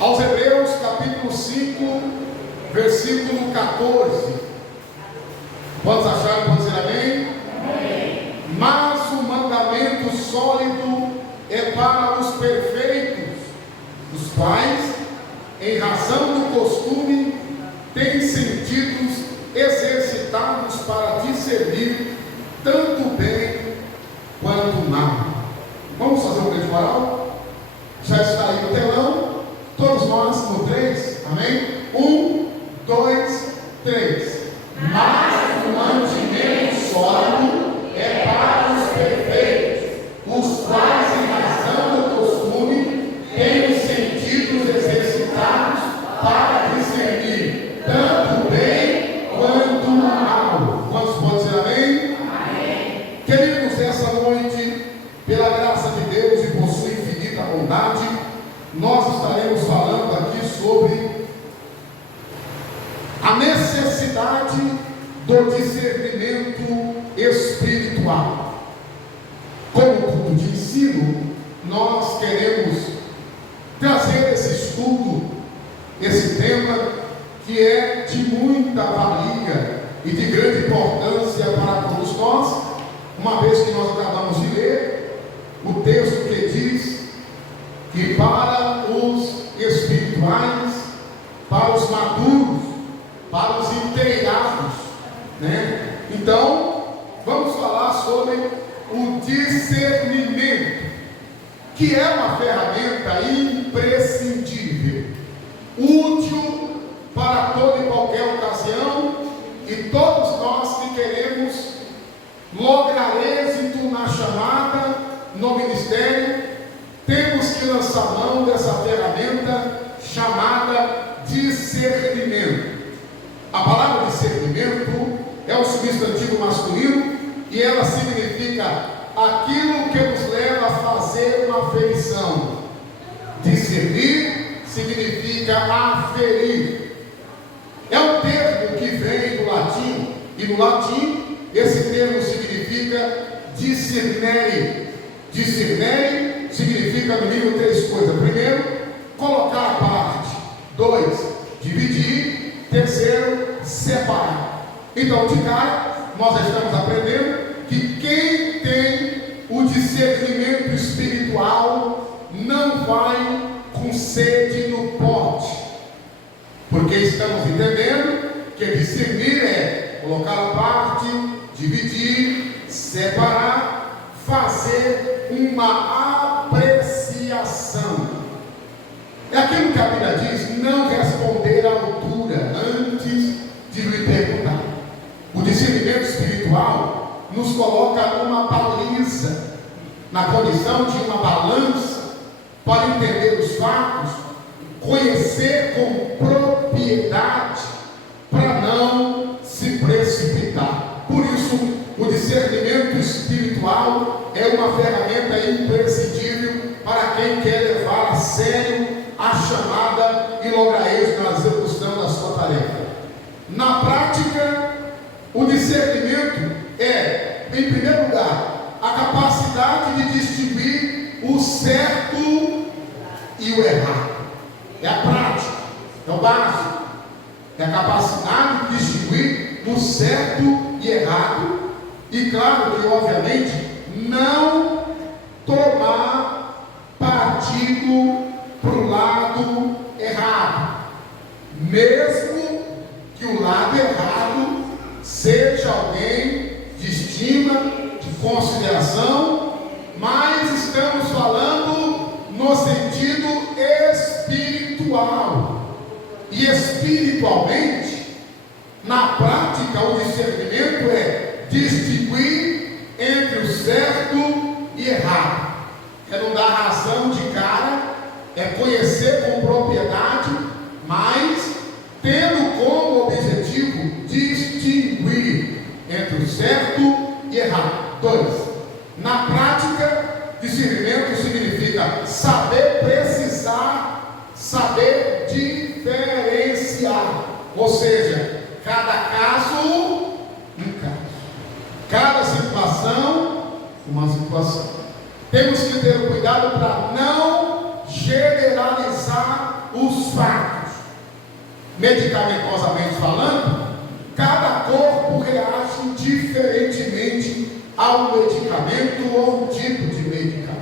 aos Hebreus capítulo 5, versículo 14. Quantos acharam? Pode dizer amém? Amém. Mas o mandamento sólido é para os perfeitos, os quais, em razão do costume, têm sentidos exercitados para discernir tanto bem quanto mal. Vamos fazer um grande moral? Já está aí no telão. Todos nós no 3, amém? 1, 2, 3. Mas o mantimento sólido é para os perfeitos, os quais, em razão do costume, têm os sentidos exercitados para discernir tanto bem quanto mal. Quantos podem dizer amém? Amém. Queridos, essa noite, pela graça de Deus e por sua infinita bondade, nós estaremos falando aqui sobre a necessidade do discernimento espiritual. Como culto de ensino, nós queremos trazer esse estudo, esse tema que é de muita valia e de grande importância para todos nós, uma vez que nós acabamos de ler o texto que diz que para os espirituais, para os maduros, para os inteirados, né? Então, vamos falar sobre o discernimento, que é uma ferramenta imprescindível, útil para toda e qualquer ocasião, e todos nós que queremos lograr êxito na chamada, no ministério, temos que lançar mão dessa ferramenta chamada discernimento. A palavra discernimento é um substantivo masculino e ela significa aquilo que nos leva a fazer uma aferição. Discernir significa aferir. É um termo que vem do latim, e no latim esse termo significa discernere. Discernere significa no mínimo 3 coisas. Primeiro, colocar a parte. 2, dividir. Terceiro, separar. Então, de cara, nós já estamos aprendendo que quem tem o discernimento espiritual não vai com sede no pote, porque estamos entendendo que discernir é colocar a parte, dividir, separar, fazer uma apreciação. É aquilo que a Bíblia diz: não responder à altura antes de lhe perguntar. O discernimento espiritual nos coloca numa baliza, na condição de uma balança, para entender os fatos, conhecer com propriedade, para não se precipitar. Por isso, o discernimento espiritual é uma ferramenta imprescindível para quem quer levar a sério a chamada e lograr êxito na execução da sua tarefa. Na prática, o discernimento é, em primeiro lugar, a capacidade de distinguir o certo e o errado. É a prática, é o básico. É a capacidade de distinguir o certo e errado. E claro que, obviamente, não tomar partido para o lado errado, mesmo que o lado errado seja alguém de estima, de consideração, mas estamos falando no sentido espiritual. E espiritualmente, na prática, o discernimento é distinguir entre o certo e errado. É não dar razão de cara, é conhecer com propriedade, mas tendo como objetivo distinguir entre o certo e errado. 2. Na prática, discernimento significa saber precisar, saber diferenciar. Ou seja, cada caso, um caso. Cada situação, uma situação. Temos que ter cuidado para não generalizar o medicamentosamente falando, cada corpo reage diferentemente ao medicamento ou um tipo de medicamento.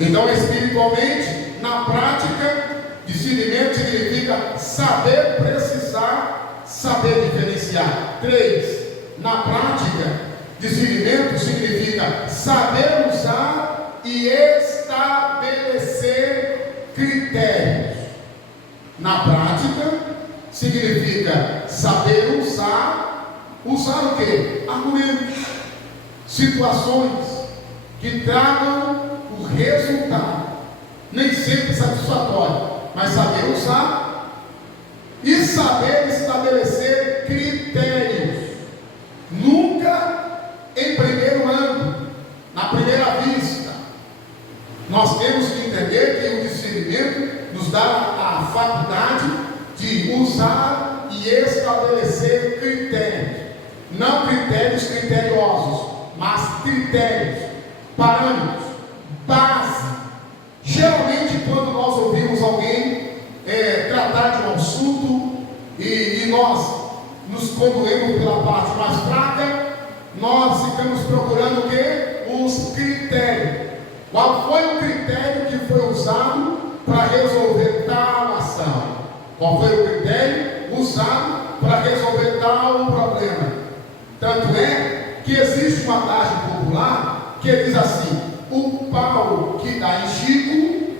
Então, espiritualmente, na prática, discernimento significa saber precisar, saber diferenciar. 3. Na prática, discernimento significa saber usar e estabelecer critérios. Na prática, significa saber usar o quê? Argumentos, situações que tragam o resultado, nem sempre satisfatório, mas saber usar e saber estabelecer critérios. Nunca em primeiro âmbito, na primeira vista. Nós temos que entender que o discernimento nos dá a faculdade de usar e estabelecer critérios. Não critérios criteriosos, mas critérios, parâmetros, base. Geralmente, quando nós ouvimos alguém tratar de um assunto e nós nos conduímos pela parte mais fraca, nós ficamos procurando o quê? Os critérios. Qual foi o critério que foi usado para resolver tal ação? Qual foi o critério usado para resolver tal problema? Tanto é que existe uma adagem popular que diz assim: o pau que dá em Chico,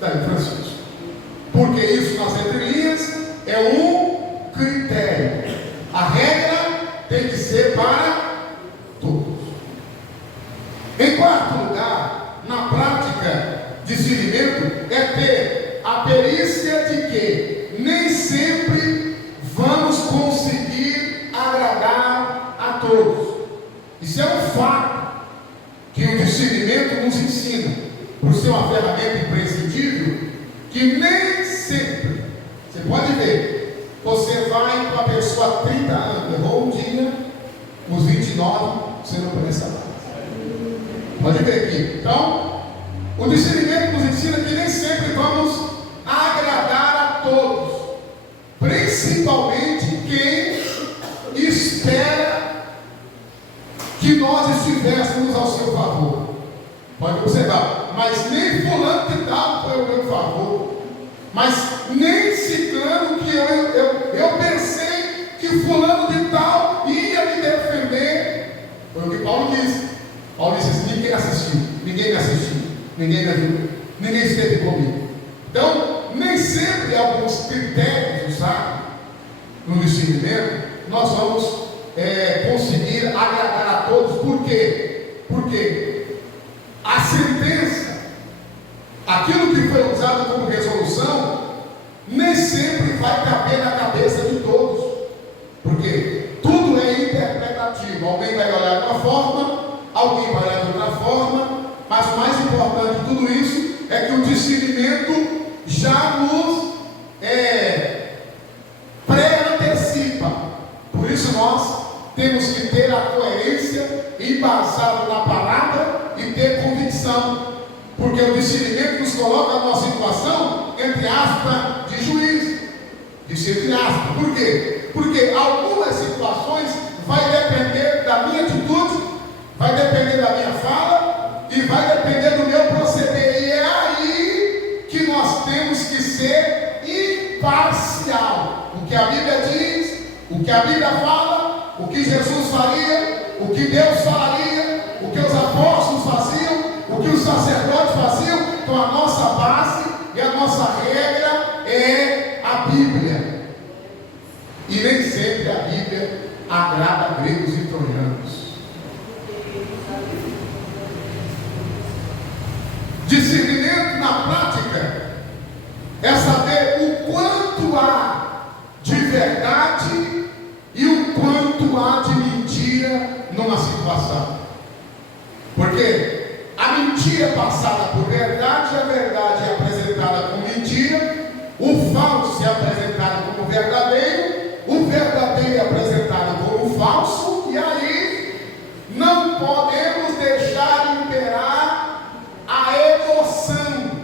dá em Francisco. Porque isso, nas entrelinhas, é um critério. A regra tem que ser para todos. Em quarto lugar, na prática, discernimento é ter a perícia de que nem sempre vamos conseguir agradar a todos. Isso é um fato que o discernimento nos ensina, por ser uma ferramenta imprescindível, que nem sempre, você pode ver, você vai para a pessoa há 30 anos, errou um dia, nos 29, você não presta mais. Pode ver aqui. Então, o discernimento nos ensina que nem sempre vamos agradar a todos, principalmente quem espera que nós estivéssemos ao seu favor. Pode observar, mas nem fulano de tal foi ao meu favor, mas nem ciclano que eu pensei que fulano de tal ia me defender. Foi o que Paulo disse. Paulo disse assim: ninguém assistiu, ninguém me assistiu, ninguém me ajudou, ninguém esteve comigo. Então, nem sempre alguns critérios usados no discernimento nós vamos conseguir agradar a todos. Por quê? Porque a sentença, aquilo que foi usado como resolução, nem sempre vai caber na cabeça de todos. Porque tudo é interpretativo. Alguém vai olhar de uma forma, alguém vai olhar de outra forma, mas o mais importante de tudo isso é que o discernimento já nos pré-antecipa. Por isso nós temos que ter a coerência embasada na palavra e ter convicção, porque o discernimento nos coloca numa situação, entre aspas, de juízo. Disse entre aspas. Por quê? Porque algumas situações vai depender da minha atitude, vai depender da minha fala e vai depender do meu proceder. E é aí que nós temos que ser imparcial. O que a Bíblia diz, o que a Bíblia fala, o que Jesus faria, o que Deus falaria, o que os apóstolos faziam, o que os sacerdotes faziam. Então a nossa base e a nossa regra é a Bíblia. E nem sempre a Bíblia agrada gregos e troianos. Discernimento na prática é saber o quanto há de verdade e o quanto há de mentira numa situação. Porque a mentira passada por verdade, a verdade é apresentada como mentira, o falso é apresentado como verdadeiro, o verdadeiro é apresentado como falso, e aí não podemos deixar imperar a emoção.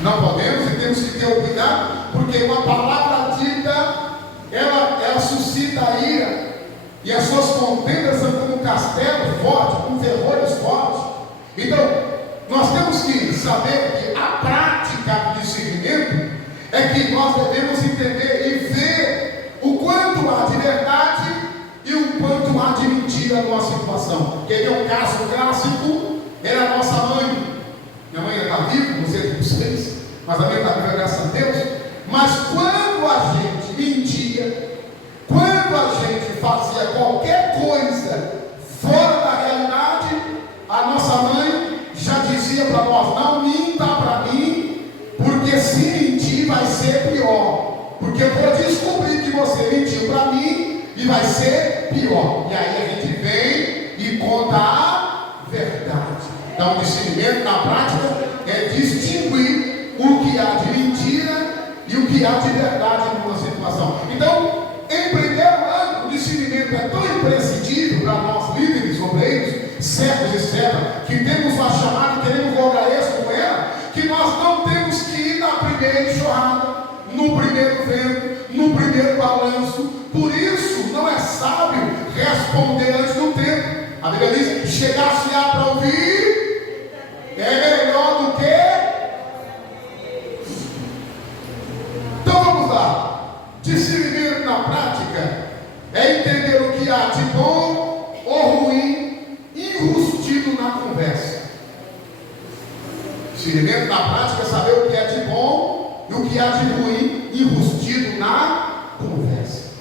Não podemos temos que ter o cuidado, porque uma palavra dita, ela suscita a ira, e as suas contendas são como um castelo forte, com ferrolhos fortes. Então, nós temos que saber que a prática do discernimento é que nós devemos entender e ver o quanto há de verdade e o quanto há de mentira numa situação. Quer ver um caso clássico? Era a nossa mãe. Minha mãe está viva, não sei de vocês, mas a minha está viva, graças a Deus. Mas quando a gente mentia, quando a gente fazia qualquer coisa fora da realidade, a nossa mãe já dizia para nós: não minta para mim, porque se mentir vai ser pior, porque eu vou descobrir que você mentiu para mim e vai ser pior. E aí a gente vem e conta a verdade. Então o discernimento na prática é distinguir o que há de mentira e o que há de verdade numa situação. Então, em primeiro ano, o discernimento é tão imprescindível para nós líderes, obreiros, servos e servas, que temos uma chamada e queremos lograr isso com ela, que nós não temos que ir na primeira enxurrada, no primeiro vento, no primeiro balanço. Por isso, não é sábio responder antes do tempo. A Bíblia diz: chegar-se lá para ouvir é melhor do que. Então vamos lá. Discernimento na prática é entender o que há de bom ou ruim enrustido na conversa. Discernimento na prática é saber o que é de bom e o que há de ruim enrustido na conversa.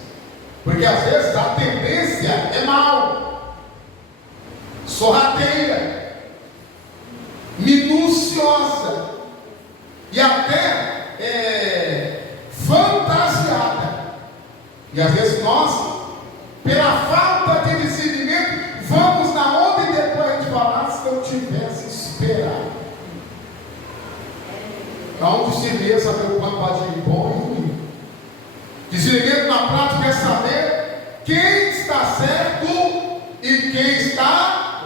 Porque às vezes a tendência é mal, sorrateira, minuciosa e até fantasiada. E às vezes nós, pela falta de discernimento, vamos na onda e depois a gente fala: se eu tivesse esperado. Então, discernir é saber o quanto pode ir bom e ruim. Discernimento na prática é saber quem está certo e quem está.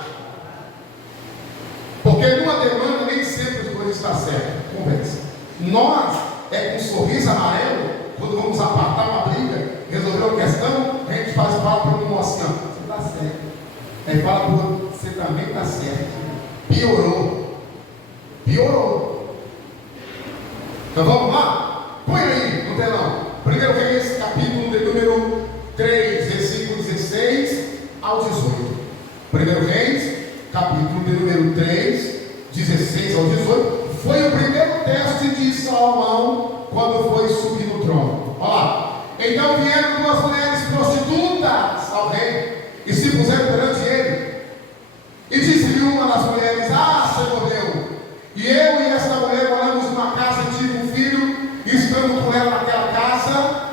Porque numa demanda nem sempre as coisas estão certas. Conversa. Nós, com um sorriso amarelo, quando vamos apartar uma briga, resolver uma questão, a gente fala para o irmão assim: você está certo. Aí fala para o outro: você também está certo. Piorou. Então vamos lá? Põe aí no telão. 1 Reis, capítulo de número 3, versículo 16 ao 18. 1 Reis, capítulo de número 3, 16 ao 18. Foi o primeiro teste de Salomão quando foi subir no trono. Olha lá. Então vieram duas mulheres prostitutas ao rei e se puseram perante ele. E disse-lhe uma das mulheres: ah, Senhor meu, e eu e esta mulher moramos numa casa e tive um filho, e estando com ela naquela casa.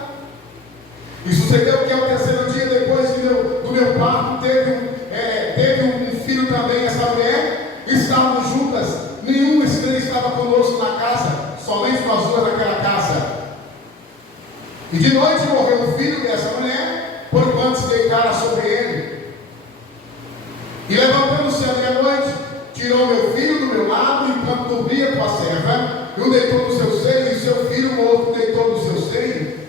E sucedeu que ao terceiro dia depois do meu parto teve um filho também. Essa mulher, estávamos juntas, nenhum estranho estava conosco na casa, somente nós duas naquela casa. E de noite morreu o filho dessa mulher, porquanto se deitara sobre ele. E levantando-se à meia-noite, tirou meu filho do meu lado, enquanto dormia com a serva, e o deitou no seu seio, e seu filho morto deitou no seu seio.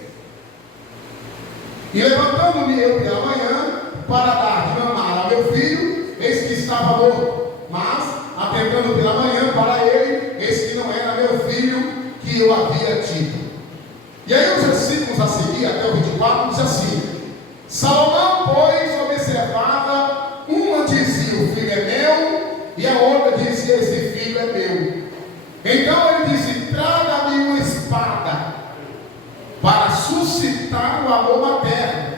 E levantando-me eu pela manhã, para dar de mamar a meu filho, eis que estava morto. Mas, atentando pela manhã para ele, eis que não era meu filho que eu havia tido. E aí os versículos a seguir, até o 24, diz assim: Salomão, pois, observava, uma dizia: o filho é meu, e a outra dizia: esse filho é meu. Então ele disse: traga-me uma espada, para suscitar o amor materno.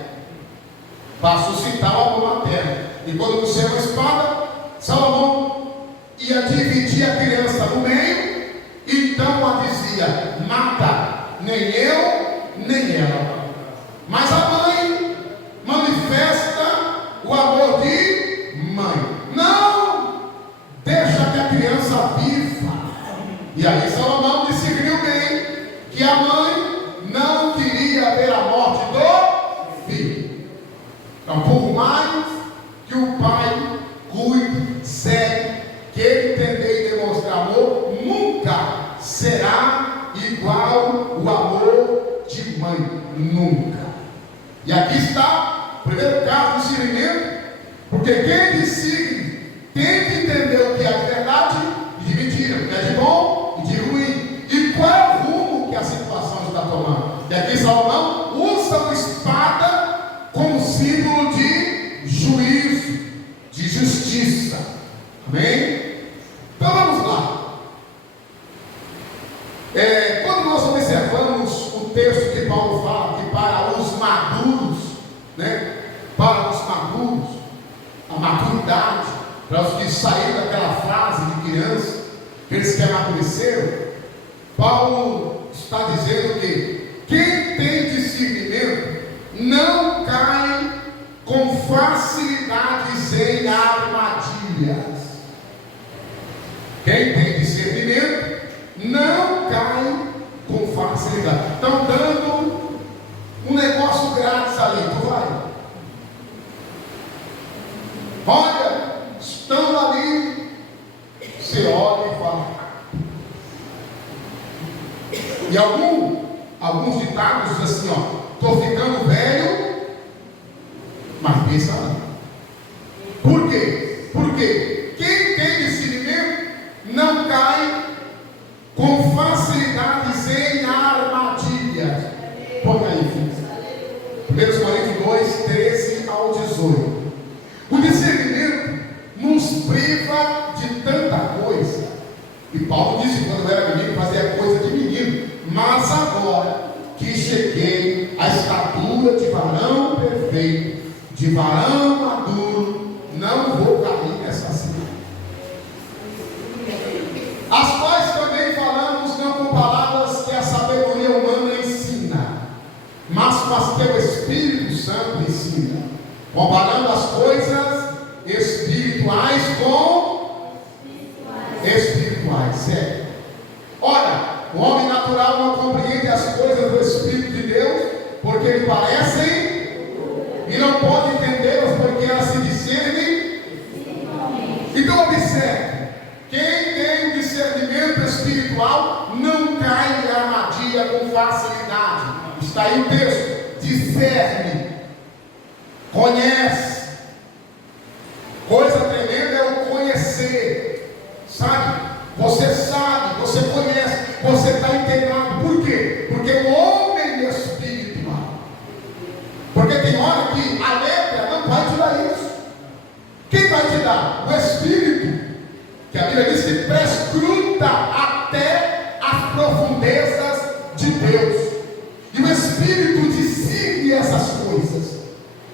Para suscitar o amor materno. E quando trouxer uma espada, Salomão ia dividir a criança no meio, então a dizia: mata, nem eu, nem ela. Mas a mãe manifesta o amor de mãe. Não deixa que a criança viva. E aí Salomão discerniu bem que a mãe não queria ver a morte do filho. Então, por mais que o pai cuide, segue, que ele entender e demonstrar amor, nunca será igual o amor de mãe. Nunca. E aqui está o primeiro caso de discernimento, porque quem discerne tem que entender o que é de verdade e de mentira, o que é de bom e de ruim, e qual é o rumo que a situação está tomando. E aqui Salomão usa uma espada como símbolo de juízo, de justiça. Amém? Então vamos lá. Quando nós observamos o texto que Paulo fala, que para os maduros, né? Para os maduros, a maturidade, para os que saíram daquela fase de criança, aqueles que amadureceram, Paulo está dizendo que quem tem discernimento não cai com facilidades em armadilhas. Quem tem discernimento não cai com facilidade. Estão dando um negócio grátis ali, tu vai. Olha, estão ali. Você olha e fala. E alguns ditados dizem assim, ó, estou ficando velho, mas pensa lá. Por quê? Porque quem tem discernimento não cai com facilidades em armadilhas. Põe aí, filhos. 1 Coríntios 2, 13 ao 18. O discernimento nos priva de tanta coisa. E Paulo disse que quando era menino fazia coisa de menino. Mas agora que cheguei à estatura de varão perfeito, de varão maduro, não vou cair nessa cena. As quais também falamos não com palavras que a sabedoria humana ensina, mas com as que o Espírito Santo ensina, comparando as coisas espirituais com espirituais. Sério. Ora, o homem natural não compreende as coisas do Espírito de Deus, porque lhe parecem, e não pode entendê-las, porque elas se discernem. Então observe, quem tem o discernimento espiritual não cai em armadilha com facilidade. Está aí o texto: discerne, conhece. Coisa tremenda é o conhecer, sabe? Você sabe, você conhece, você está integrado. Por quê? Porque o homem é espiritual. Porque tem hora que a letra não vai te dar isso. Quem vai te dar? O Espírito, que a Bíblia diz que prescruta até as profundezas de Deus. E o Espírito discerne essas coisas.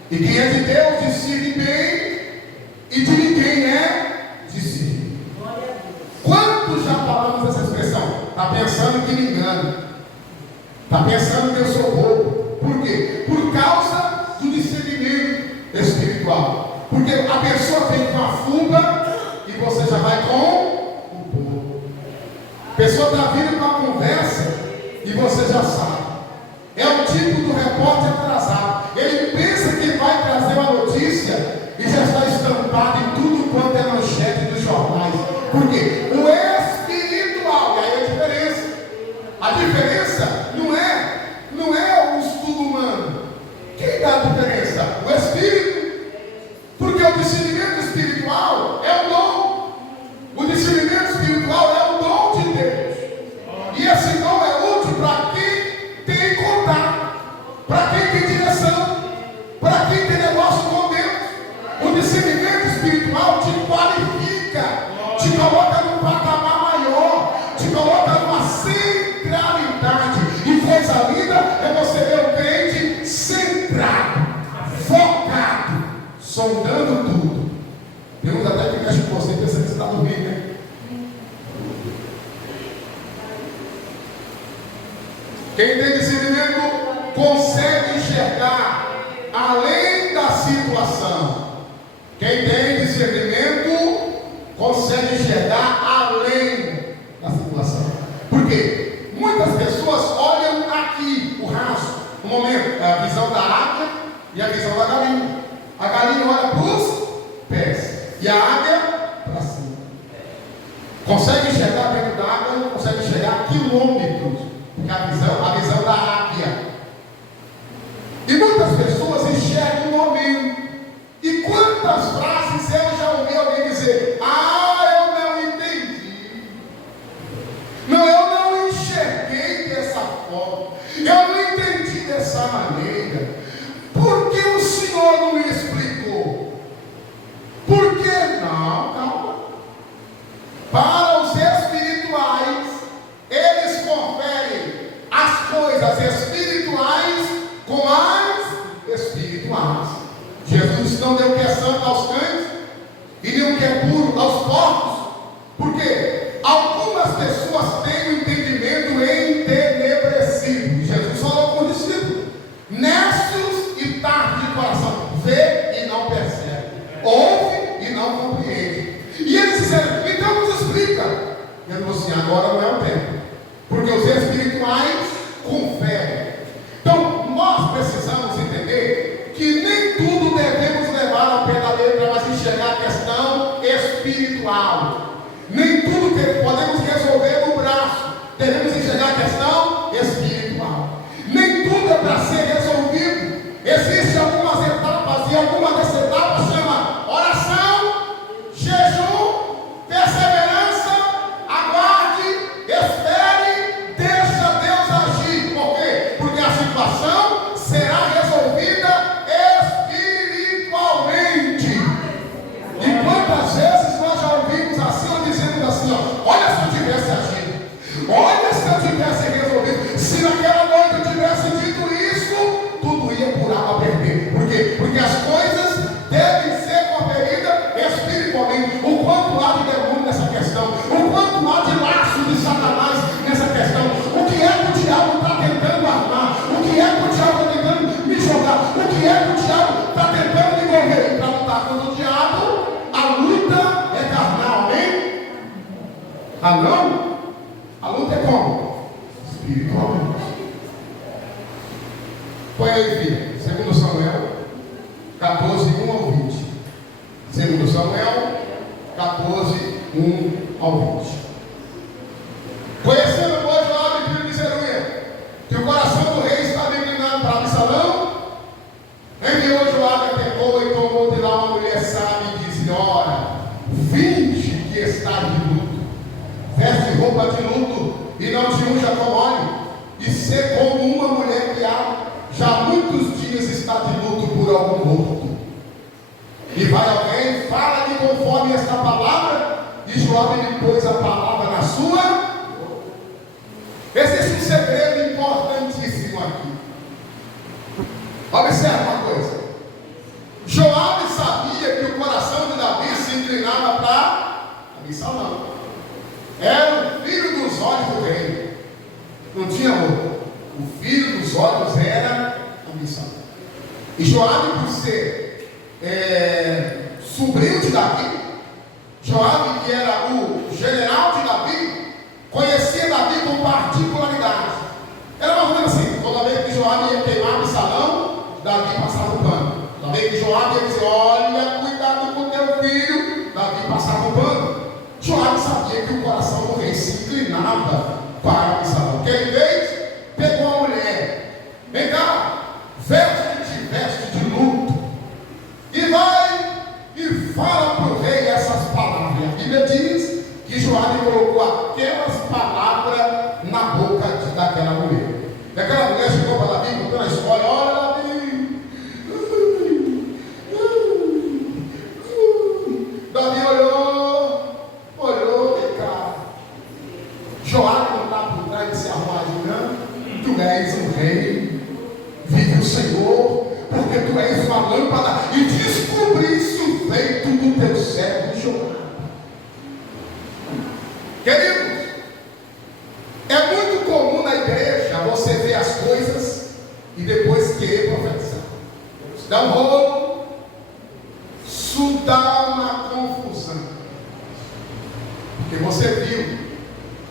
E quem é de Deus discerne bem, e de ninguém é discerne. Quantos já falamos essa expressão? Está pensando que me engana. Está pensando que eu sou bobo. Por quê? Por causa do discernimento espiritual. Porque a pessoa vem com a fuga e você já vai com o bobo. A pessoa está vindo com a conversa e você já sabe. É o tipo do repórter atrasado. Ele pensa que vai trazer uma notícia e já está estampado em tudo quanto é manchete dos jornais. Por quê? O espiritual, e aí a diferença. A diferença não é o estudo humano. Quem dá a diferença? O Espírito. Porque o discernimento espiritual é o dom. O discernimento espiritual é o dom de Deus. E esse dom é útil para quem tem contato, para quem tem direção, para quem tem negócio com Deus. O discernimento espiritual te qualifica, te coloca num patamar maior, te coloca numa centralidade. E coisa linda é você ver o crente centrado, focado, sondando tudo. Tem uns até que mexe com você pensando que você está dormindo, né? Quem tem discernimento consegue enxergar além da situação. Quem tem discernimento consegue enxergar além da situação. Por quê? Muitas pessoas olham aqui, o raso, o momento, a visão da águia e a visão da galinha. A galinha olha para os pés e a águia para cima. Consegue enxergar dentro da água, consegue enxergar quilômetros. a visão da águia. E muitas pessoas enxergam o momento. E quantas frases eu já ouvi alguém dizer: eu não entendi. Não, eu não enxerguei dessa forma. Eu não entendi dessa maneira. Por que o Senhor não me explicou? Por que não? Calma. Para os espirituais, eles conferem as coisas espirituais com as espirituais. Jesus não deu o que é santo aos cães e nem o que é puro aos porcos. Por quê? Algumas pessoas têm o entendimento entenebrecido. Jesus falou com os discípulos: necios e tardos de coração, vê e não percebe, ouve e não compreende. E eles disseram: então nos explica. Ele falou assim: agora não é o tempo, porque os espirituais conferem. Então nós precisamos entender que nem tudo devemos levar ao pé da letra, mas enxergar a questão espiritual. Nem tudo que podemos resolver no braço, devemos enxergar a questão espiritual. Nem tudo é para ser resolvido. Existem algumas etapas, e alguma dessas etapas chama oração, jejum, perseverança, aguarde, espere, deixa Deus agir. Por quê? Porque a situação será resolvida espiritualmente. E quantas vezes nós já ouvimos assim, ou dizemos assim: olha, se eu tivesse agido, olha, se eu tivesse resolvido, se naquela noite eu tivesse dito isso, tudo ia por água perder. Por quê? Porque as coisas devem ser conferidas espiritualmente. O quanto há de demônio nessa questão, o quanto há de laço de Satanás nessa questão, o que é que o diabo está tentando armar, o que é que o diabo está tentando me jogar, o que é que o diabo está tentando me correr. Para lutar contra o diabo, a luta é carnal, amém? Não? A luta é como? Espiritualmente. Põe aí, filha. 2 Samuel 14, 1 ao 20. 2 Samuel 14, 1 ao 20. Conhecendo, pois, Joabe, filho de Zeruia, que o coração do rei estava inclinado para Absalão, enviou Joabe a Tecoa e tomou de lá uma mulher sábia e disse: ora, finge que está de luto, veste roupa de luto e não te unja com óleo, e sê como uma mulher que já há muitos dias está de luto por algum morto. E vai alguém, fala-lhe conforme esta palavra, e Joabe lhe pôs a palavra na sua. Existe um segredo importantíssimo aqui. Observe uma coisa: Joabe sabia que o coração de Davi se inclinava para Absalão. Era o filho dos olhos do rei, não tinha outro. O filho dos olhos era Absalão. E Joabe, por ser sobrinho de Davi, Joabe, que era o general de Davi, conhecia Davi com particularidade. Era mais ou menos assim: toda vez que Joabe ia queimar Absalão, Davi passava o pano. Toda vez que Joabe ia dizer: olha, cuidado com teu filho, Davi passava o pano. Joabe sabia que o coração do rei se inclinava para Absalão. O que ele fez? Pegou a mulher: vem cá, veste de luto, e vai e fala para o rei essas palavras. A Bíblia diz que Joabe colocou aquelas palavras na boca daquela mulher. E aquela mulher chegou para Davi contando a história: olha, Davi. Davi olhou, e cara, Joabe não está por trás desse armário, não. Tu és um rei, vive o Senhor, porque tu és uma lâmpada, e descobrisse o feito do teu servo Joabe. Queridos, é muito comum na igreja você ver as coisas e depois querer profetizar. Isso dá um rolo, isso dá uma confusão, porque você viu.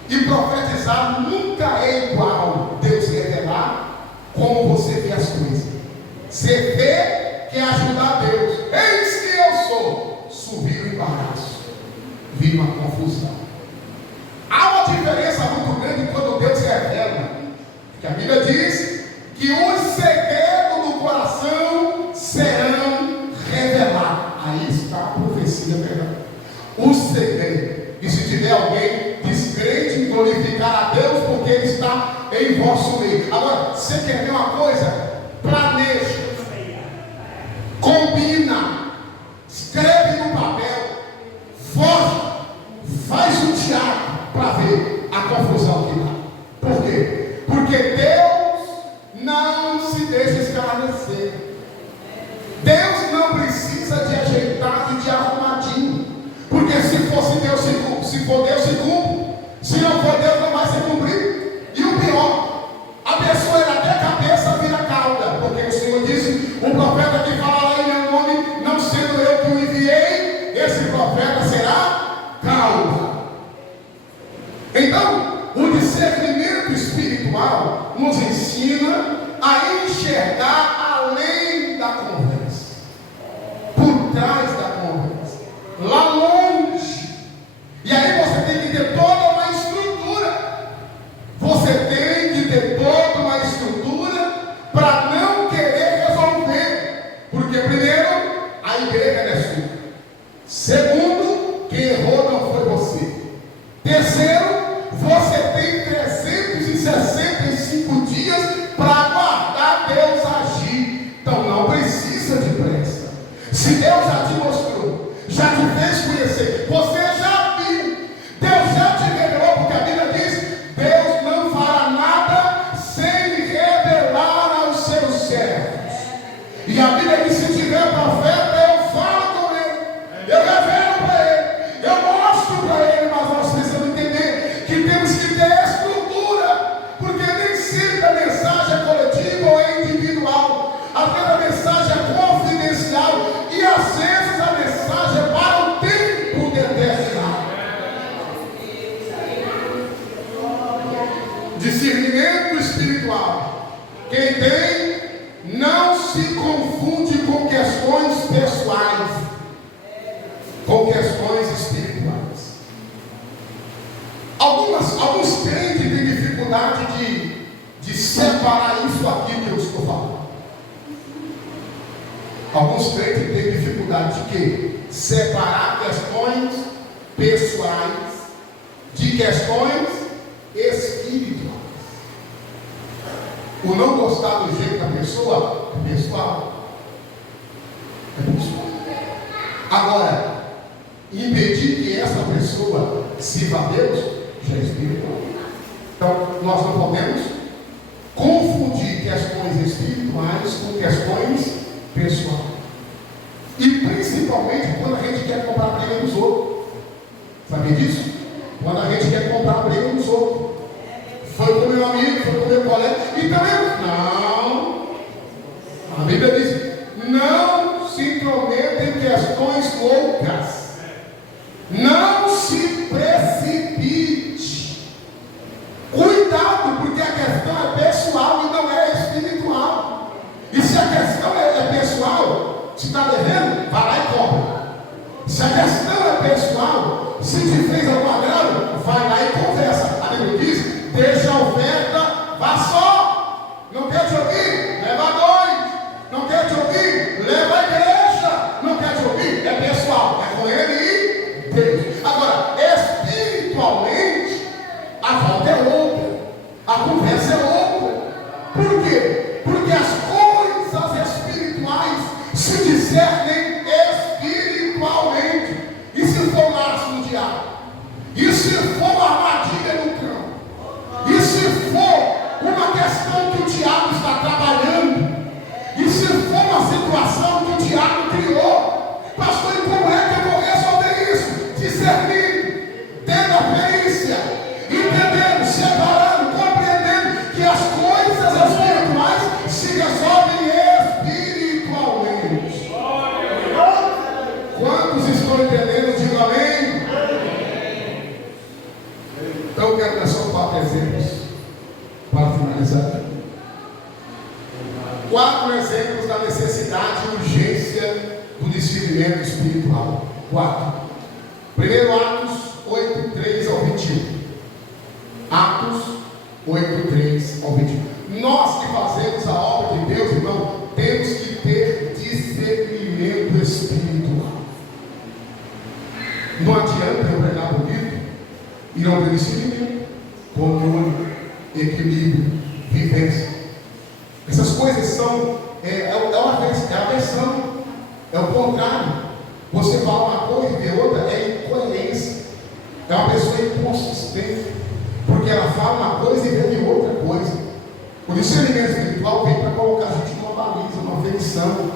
E profetizar nunca é igual Deus revelar como você vê as coisas. Você vê que é ajudar Deus. Eis que eu sou. Subiu o embaraço, viu uma confusão. Há uma diferença muito grande quando Deus revela Que a Bíblia diz que os segredos do coração serão revelados. Aí está a profecia verdade. O segredo. E se tiver alguém descrente em glorificar a Deus, porque Ele está em vosso meio. Agora, você quer ver uma coisa? Planeja, combina, escreve no papel, foge, faz um teatro para ver a confusão que dá. Por quê? Porque Deus não se deixa escarnecer. Deus não precisa de ajeitado e de arrumadinho. Porque se fosse Deus se cumpre, se for Deus se cumpre, se não for Deus não vai se cumprir. E o pior, a pessoa era até cabeça vira cauda, porque o Senhor disse: o profeta que falará em meu nome, não sendo eu que o enviei, esse profeta será cauda. Então, o discernimento espiritual nos ensina a enxergar além da conversa, por trás da conversa, lá longe. E aí você tem que ter toda uma estrutura. Você tem que ter toda uma estrutura para não querer resolver. Porque primeiro, a igreja não é sua. Segundo, quem errou não foi você. Terceiro, você tem 365 dias para aguardar Deus agir. Então não precisa de pressa. Se Deus já te mostrou, já te fez conhecer, você já viu, Deus já te revelou, porque a Bíblia diz: Deus não fará nada sem revelar aos seus servos. E a Bíblia diz: se tiver profeta, eu falo com ele, eu revelo para ele, eu mostro para ele. Mas nós precisamos entender que temos que ter estrutura, porque nem sempre a mensagem é coletiva ou é individual. Aquela mensagem é confidencial, e às vezes a mensagem é para o tempo determinado. Discernimento espiritual. Quem tem, não se confunde com questões pessoais, com questões espirituais. Alguns crentes têm dificuldade de separar isso aqui que eu estou falando. Alguns crentes têm dificuldade de quê? Separar questões pessoais de questões espirituais. O não gostar do jeito da pessoa é pessoal. É pessoal. Agora, impedir que essa pessoa sirva a Deus já é espiritual. Então, nós não podemos confundir questões espirituais com questões pessoais. E principalmente quando a gente quer comprar a briga dos outros. Sabe disso? Quando a gente quer comprar a briga dos outros. Foi com meu amigo, foi com meu colega. E também, não. A Bíblia diz: não se intrometa em questões loucas. Não se precipite. Cuidado, porque a questão é pessoal e não é espiritual. E se a questão é pessoal, se está devendo, vai lá e cobra. Se a questão é pessoal, se te fez algum agrado, vai lá e conversa. A Bíblia diz: deixa a oferta, vá só. Não quer te ouvir? Leva dois. Não quer te ouvir? Leva a igreja. Não quer te ouvir? É pessoal, é com ele e Deus. Agora, espiritualmente, a volta é outra, a conversa é outra. Por quê? Porque as coisas espirituais se discernem espiritualmente. E se for laço no diabo? E se for uma armadilha no campo? E se for uma questão que o diabo está trabalhando? E se for uma situação que o diabo criou? Pastor, e como é que eu vou resolver isso? Discernindo, tendo a perícia, entendendo, separando, compreendendo que as coisas espirituais se resolvem espiritualmente. Quantos estão entendendo? Diga amém. Então eu quero dar só 4 exemplos para finalizar. 4 exemplos da necessidade e urgência do discernimento espiritual. 4. Primeiro, Atos 8, 3 ao 21. Atos 8, 3 fiéis ao pedido. Nós que fazemos a obra de Deus, irmão, temos que ter discernimento espiritual. Não adianta eu pregar bonito e não ter discernimento, controle, equilíbrio, vivência. Essas coisas são a versão, é o contrário. Você fala uma coisa e vê outra, é incoerência. É uma pessoa inconsistente, porque ela fala uma coisa e vê outra coisa. O discernimento espiritual vem para colocar a gente numa baliza, numa feição,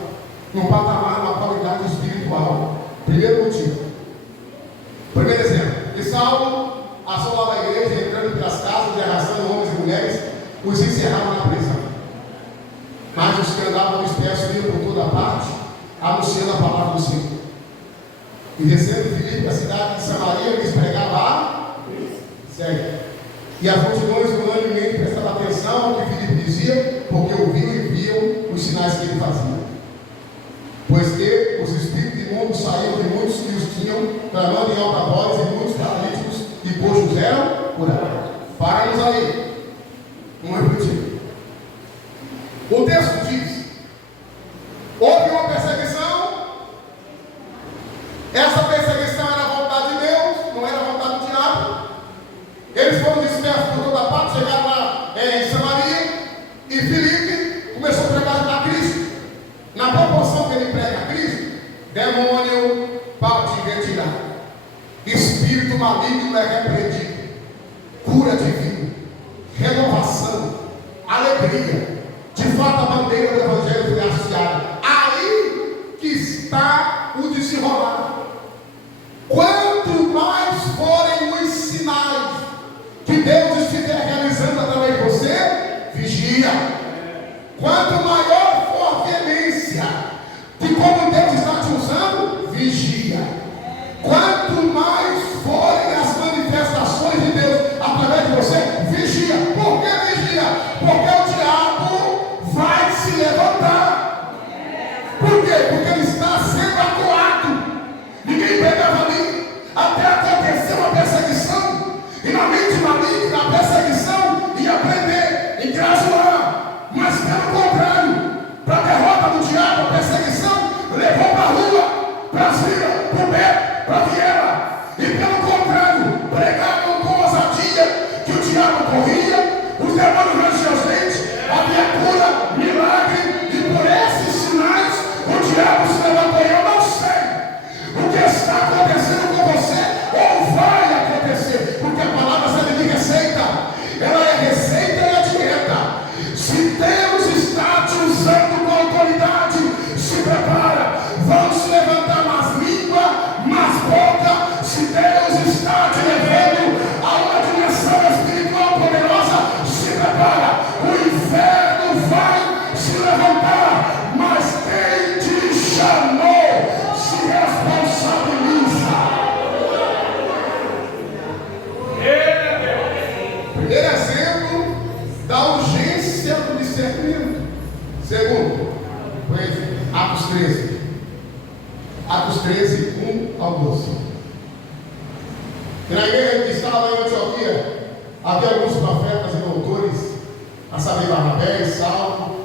num patamar, numa qualidade espiritual. Primeiro motivo. Primeiro exemplo. De Saulo, assolava a igreja, entrando pelas casas e arrastando homens e mulheres, os encerravam na prisão. Mas os que andavam dispersos iam por toda parte, anunciando a palavra do Senhor. E descendo Filipe, a cidade de Samaria, eles pregavam lá. Segue. E as multidões unanimemente prestavam atenção ao que Filipe dizia, porque ouviam e viam os sinais que ele fazia. Pois que os espíritos imundos saíram de muitos que os tinham, clamando em alta voz, e muitos paralíticos e coxos eram curados. Paramos aí. Vamos repetir. O texto diz: houve uma perseguição. Essa perseguição era a vontade de Deus, não era a vontade do diabo. Eles foram dispersos por toda parte, chegaram lá em Samaria, e Filipe começou a pregar a Cristo. Na proporção que ele prega a Cristo, demônio para te retirar, espírito maligno é repreendido, cura divina, renovação, alegria. De fato, a bandeira do Evangelho foi hasteada. Aí que está o desenrolar. Quanto mais forem os sinais que Deus estiver realizando através de você, vigia. Quanto maior for a veemência de como Deus está te usando, vigia. Quanto mais forem as manifestações de Deus através de você, vigia. Por que vigia? Porque o diabo vai se levantar. Por quê? Porque ele está sendo atuado. Ninguém pegava ali, até acontecer uma perseguição, e na mente maligna a perseguição ia prender, encrasular. Mas pelo contrário, para a derrota do diabo, a perseguição levou para a rua, para as vilas, para o beco, para a viela. E pelo contrário, pregavam com ousadia que o diabo corria, os demônios rangiam os dentes, havia cura, milagre, e por esses sinais o diabo se levantou. Eu não sei o que está acontecendo com você, ou vai acontecer, porque a palavra serve de receita, ela é receita e é dieta. Se Deus está te usando com autoridade, se prepara, vão se levantar mais língua, mais boca. Se Deus está te levando a uma dimensão espiritual poderosa, se prepara, o inferno vai se levantar, mas quem te chamou se responsabiliza. Primeiro exemplo da urgência do discernimento. Segundo, Atos 13. Atos 13, 1 ao 12. E na igreja que estava em Antioquia, havia alguns profetas e doutores, a saber, Barnabé e Saulo,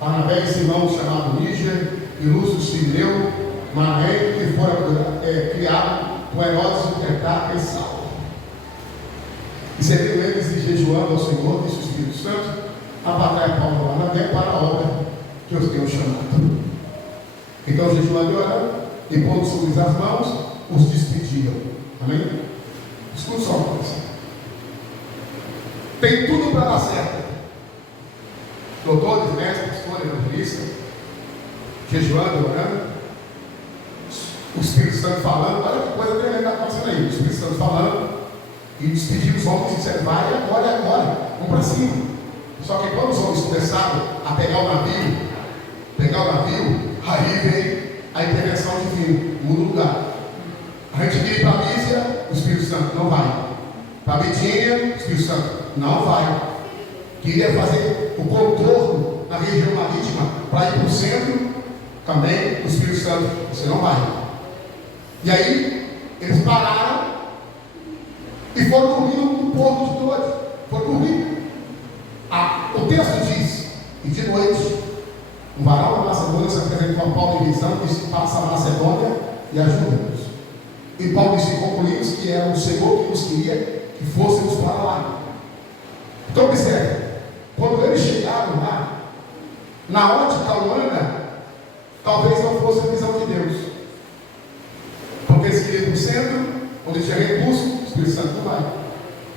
Barnabé e Simão, chamado Níger, e Lúcio Sirineu, Manaém, que fora criado com Herodes, o Tetrarca e Saulo. E serviram eles e jejuando ao Senhor, disse o Espírito Santo, apartai Paulo e Barnabé para a obra que eu os tenho chamado. Então, jejuando e orando, e pondo sobre as mãos, os despediram. Amém? Escuta só uma coisa. Tem tudo para dar certo. Doutores, mestres, pastores, evangelistas, jejuando e orando, o Espírito Santo falando, olha que coisa tremenda está acontecendo aí. O Espírito Santo falando, e despediu os homens e disseram, vai agora, vamos para cima. Só que quando os homens começaram a pegar o navio, aí vem a intervenção divina, muda o lugar. A gente queria ir para a Lísia, o Espírito Santo não vai. Para a Bitínia, o Espírito Santo não vai. Queria fazer o contorno na região marítima para ir para o centro, também o Espírito Santo, você não vai. E aí, eles pararam e foram dormir no porto de Troade. Foram dormir. A O texto diz: e de noite, um varal da Macedônia se apresentou a Paulo em visão e disse: passa a Macedônia e ajuda-nos. E Paulo disse: concluímos que era o Senhor que nos queria que fôssemos para lá. Então observe, quando eles chegaram lá, na ótica humana, talvez não fosse a visão de Deus, porque eles queriam ir para o centro, onde tinha recurso, o Espírito Santo não vai.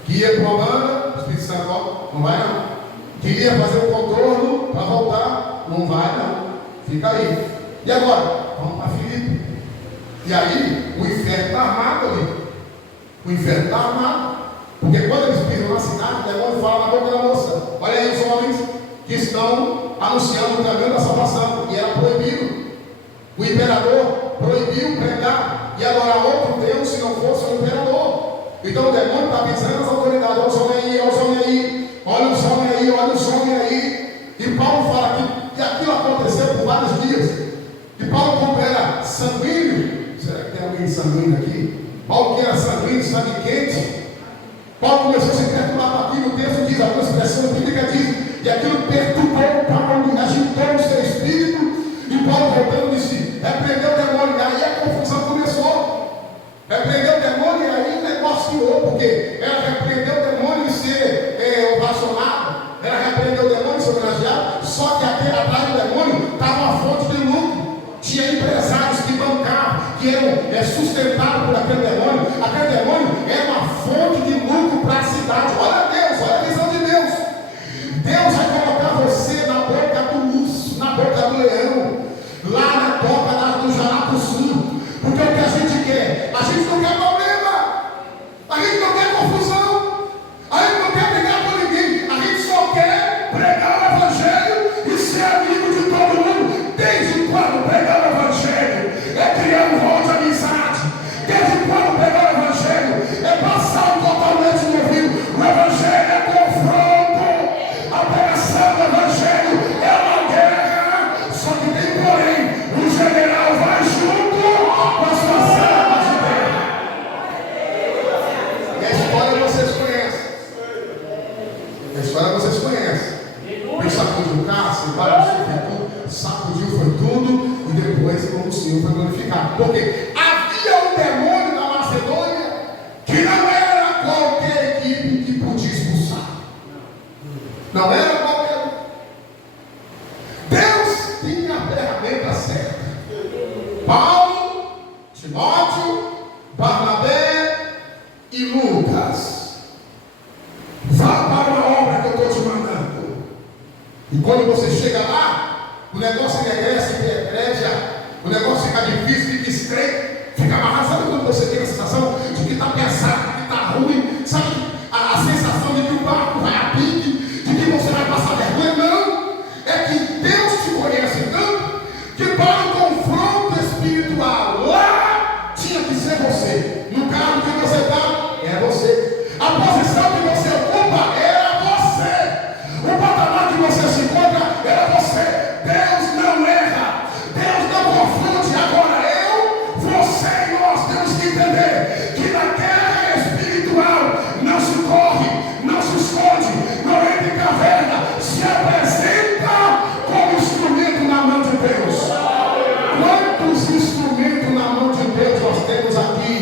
Queria para uma banda, o Espírito Santo não vai não. Queria fazer um contorno para voltar, não vai não, fica aí. E agora? Vamos para Filipe. E aí, o inferno está armado ali. O inferno está armado. Porque quando eles pisam na cidade, o demônio fala na boca da moça: olha aí os homens que estão anunciando o caminho da salvação. E era proibido. O imperador proibiu pregar e adorar outro Deus se não fosse o imperador. Então o demônio está avisando as autoridades: olha os homens aí, olha os homens aí, olha os homens aí, olha os homens aí. E Paulo fala que aquilo aconteceu por vários dias. E Paulo, como era sanguíneo, será que tem alguém sanguíneo aqui? Paulo, que era sanguíneo, sangue quente, Paulo começou a se perturbar com aquilo. O texto diz, a expressão bíblica diz: e aquilo perturbou Paulo, agitou o seu espírito. E Paulo, voltando, disse: repreendeu o demônio. E aí a confusão começou. Repreendeu o demônio, e aí o negócio piorou, porque ela repreendeu o demônio e ser ovacionado, ela repreendeu o demônio e ser homenageado. Só que aquele atrás do demônio estava uma fonte de lucro. Tinha empresários que bancavam, que eram sustentados por aquele demônio. Aquele demônio era uma fonte de lucro para a cidade. Olha Deus, olha a visão de Deus. Deus vai colocar você na boca do urso, na boca do leão, lá na toca do jaracuçu. Porque o que a gente quer? A gente não quer problema, a gente não quer confusão, a gente não quer brigar com ninguém, a gente só quer pregar o evangelho e ser amigo de todo mundo. Desde quando pregar o evangelho é criar um rol de amizade? Desde quando pregar o evangelho é passar um totalmente no ouvido? O evangelho é confronto, a pregação do evangelho é uma guerra. Só que tem porém, o general vai junto com as suas armas de guerra. E a história vocês conhecem. A história vocês conhecem. Ele sacudiu o carro, sacudiu foi tudo, e depois como o Senhor foi glorificado. Porque havia um demônio na Macedônia que não era qualquer equipe que podia expulsar. Não era qualquer um. Deus tinha a ferramenta certa. Paulo, Timóteo, Barnabé e Lucas, vá para uma obra que eu estou te mandando. E quando você chega lá, o negócio regressa e regreja, o negócio fica difícil, fica estreito, fica amarrado. Sabe quando você tem a sensação de que está pesado, que está ruim? Sabe a sensação de que o barco vai a pique, de que você vai passar vergonha? Não, é que Deus te conhece tanto que para o confronto espiritual lá tinha que ser você. No carro que você está, é você. A posição que você ocupa era você. O patamar que você se encontra era você. Deus não erra, Deus não confunde. Agora você e nós temos que entender que na guerra espiritual não se corre, não se esconde, não entra em caverna, se apresenta como instrumento na mão de Deus. Quantos instrumentos na mão de Deus nós temos aqui?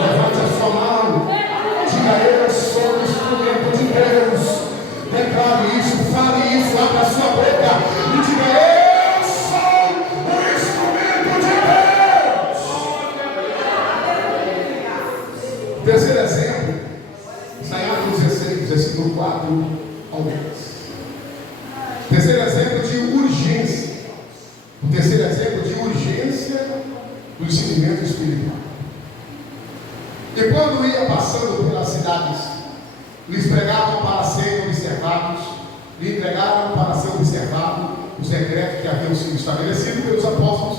Levante a sua mão, diga: eu sou o instrumento de Deus. Declare isso, fale isso, abra a sua boca e diga: eu sou o instrumento de Deus. Terceiro exemplo, Isaías 16, versículo 4 ao 10. Terceiro exemplo de urgência. O terceiro exemplo de urgência do discernimento espiritual. E quando ia passando pelas cidades, lhes pregavam para serem observados, lhe entregaram para ser observado os decretos que haviam sido estabelecidos pelos apóstolos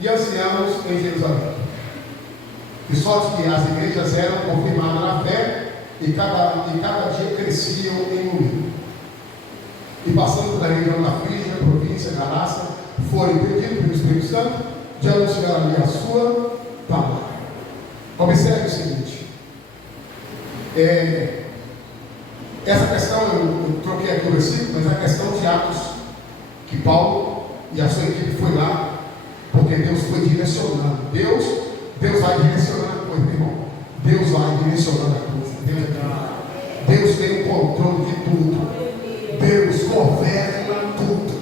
e anciãos em Jerusalém. De sorte que as igrejas eram confirmadas na fé e cada dia cresciam em número. E passando pela região da Frígia, província, Galácia, foram pedidos pelo Espírito Santo de anunciar ali a sua palavra. Observe o seguinte: Essa questão, eu troquei aqui o versículo, mas a questão de Atos, que Paulo e a sua equipe foi lá, porque Deus foi direcionando. Deus vai direcionando a coisa, meu irmão. Deus vai direcionando a coisa. Deus tem o controle de tudo. Deus governa tudo.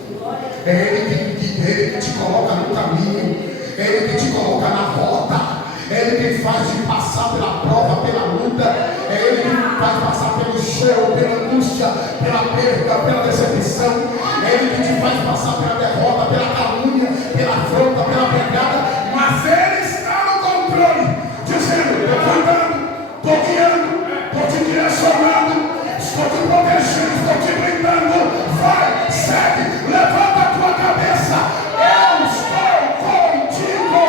É Ele que te coloca no caminho. É Ele que te coloca na rota. É Ele que faz te passar pela prova, pela luta. É Ele que faz passar pelo choro, pela angústia, pela perda, pela decepção. É Ele que te faz passar pela derrota, pela calúnia, pela afronta, pela pegada. Mas Ele está no controle, dizendo: estou cuidando, estou guiando, estou te direcionando, estou te protegendo, estou te blindando. Vai, segue, levanta a tua cabeça. Eu estou contigo.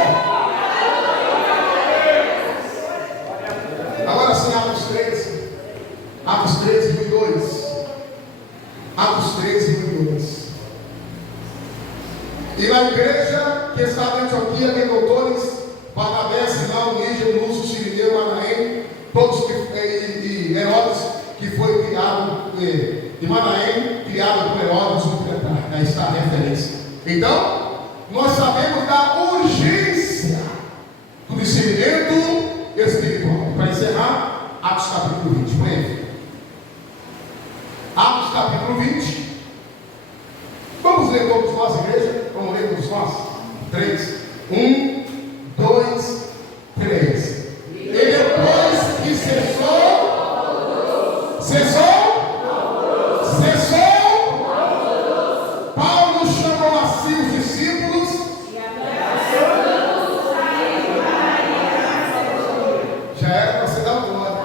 Agora sim, Atos 13, 1 e 2. Atos 13, 1 e 2. E na igreja que está em Antioquia, tem doutores, Barnabé, Simão, Lígia, Lúcio, Sirineu, Manaém, todos e Herodes, que foi criado, e Manaém, criado por Herodes, o Tetrarca. Aí está a referência. Então, nós sabemos da urgência do discernimento espiritual. Para encerrar, Atos capítulo 20. Põe aí. Atos capítulo 20. Vamos ler todos nós, igreja? Vamos ler todos nós? 3. 1, 2, 3. E depois que cessou, Paulo chamou a si os discípulos. Já era para você dar um glória.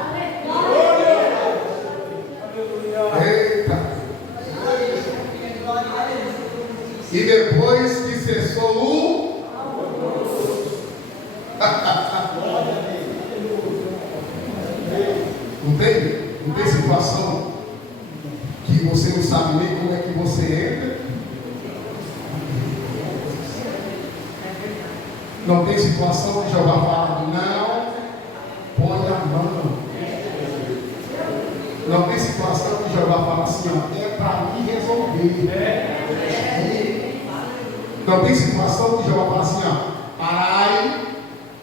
Eita. E depois que cessou o não tem situação que você não sabe nem como é que você entra. Não tem situação que Jeová fala: não, põe a mão. Não tem situação que Jeová fala assim: ó, é para me resolver. Não tem situação que Jeová fala assim: ó, parai,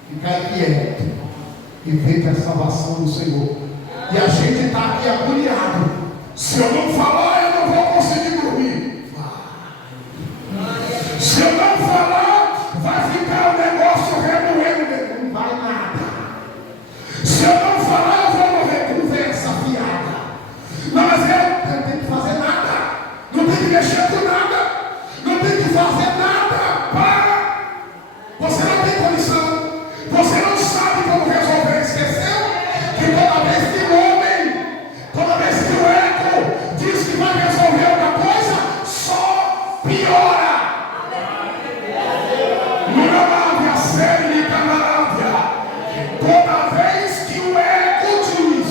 ficai quieto e veja a salvação do Senhor. E a gente está aqui agoniado. Se eu não falar, eu não vou conseguir dormir. Vai. Se eu não falar, vai ficar o negócio remoendo. Não vai nada. Se eu não falar, eu vou morrer. Conversa fiada. Não, mas eu não tenho que fazer nada. Não tem que mexer com nada. Não tem que fazer nada. Para. Você não tem condição. Você não sabe como resolver. Esqueceu que toda vez que o homem, toda vez que o ego diz que vai resolver uma coisa, só piora. Maravilha, série de maravilha. Toda vez que o ego diz,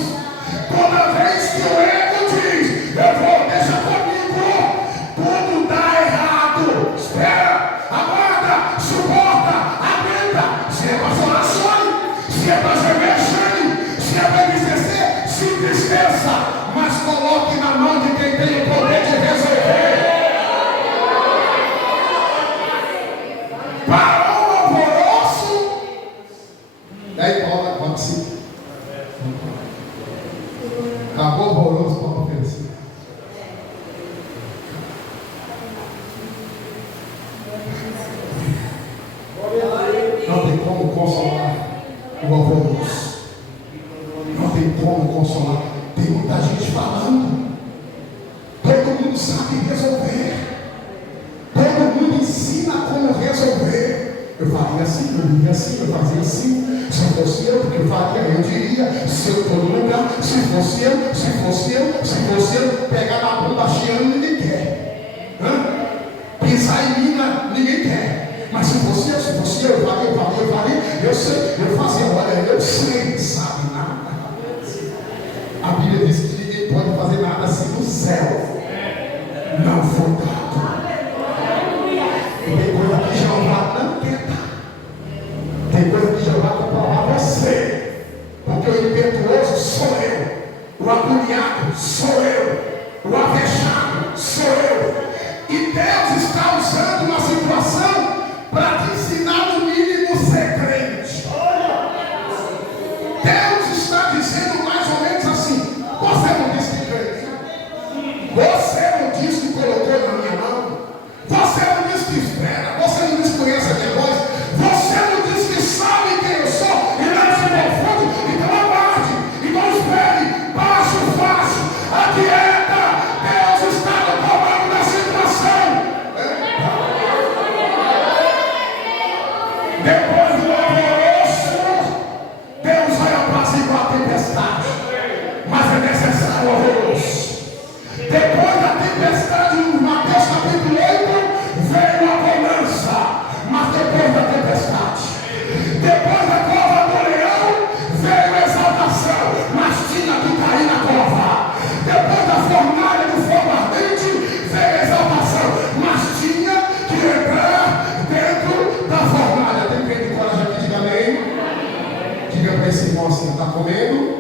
eu vou, deixa comigo, tudo dá errado. Espera, aguarda, suporta, aguenta. Se é para chorar, chore. Se é para gemer, chore. Se é para entristecer, se entristeça. Mas coloque na mão de quem tem o poder de resolver. Parou o alvoroço. Daí Paulo agora sim. Acabou o alvoroço, Paulo fez assim. Não tem como consolar o alvoroço. Não tem como consolar. Tem muita gente falando. Todo mundo sabe resolver. Todo mundo ensina como resolver. Eu faria assim, eu diria assim, eu fazia assim. Se fosse eu, porque eu faria, eu diria. Se eu estou no lugar, se fosse eu, pegar na bunda cheia, ninguém quer. Pisar em mim, ninguém quer. Mas se fosse eu, eu faria. Eu sei, eu fazia, olha, eu sei, sabe nada. A Bíblia diz que ninguém pode fazer nada assim no céu. Não foi dado. E tem coisa que Jeová não quer dar. Tem coisa que Jeová quer provar você. Porque o impetuoso sou eu. O agoniado sou eu. disse que colocou na minha mão. Você não disse que espera. Você não disse que conhece a minha voz. Você não disse que sabe quem eu sou. E não se confunde. Então aguarde. Então espere. Passo, faço. Aquieta. Deus está no comando da situação. Depois do alvoroço, Deus vai apaziguar a tempestade. Mas é necessário o alvoroço. Depois da tempestade, em Mateus capítulo 8, veio a bonança. Mas depois da tempestade, depois da cova do leão, veio a exaltação. Mas tinha que cair na cova. Depois da fornalha de fogo ardente, veio a exaltação. Mas tinha que entrar dentro da fornalha. Tem quem de coragem aqui, diga amém. Diga para esse irmão assim, está comendo?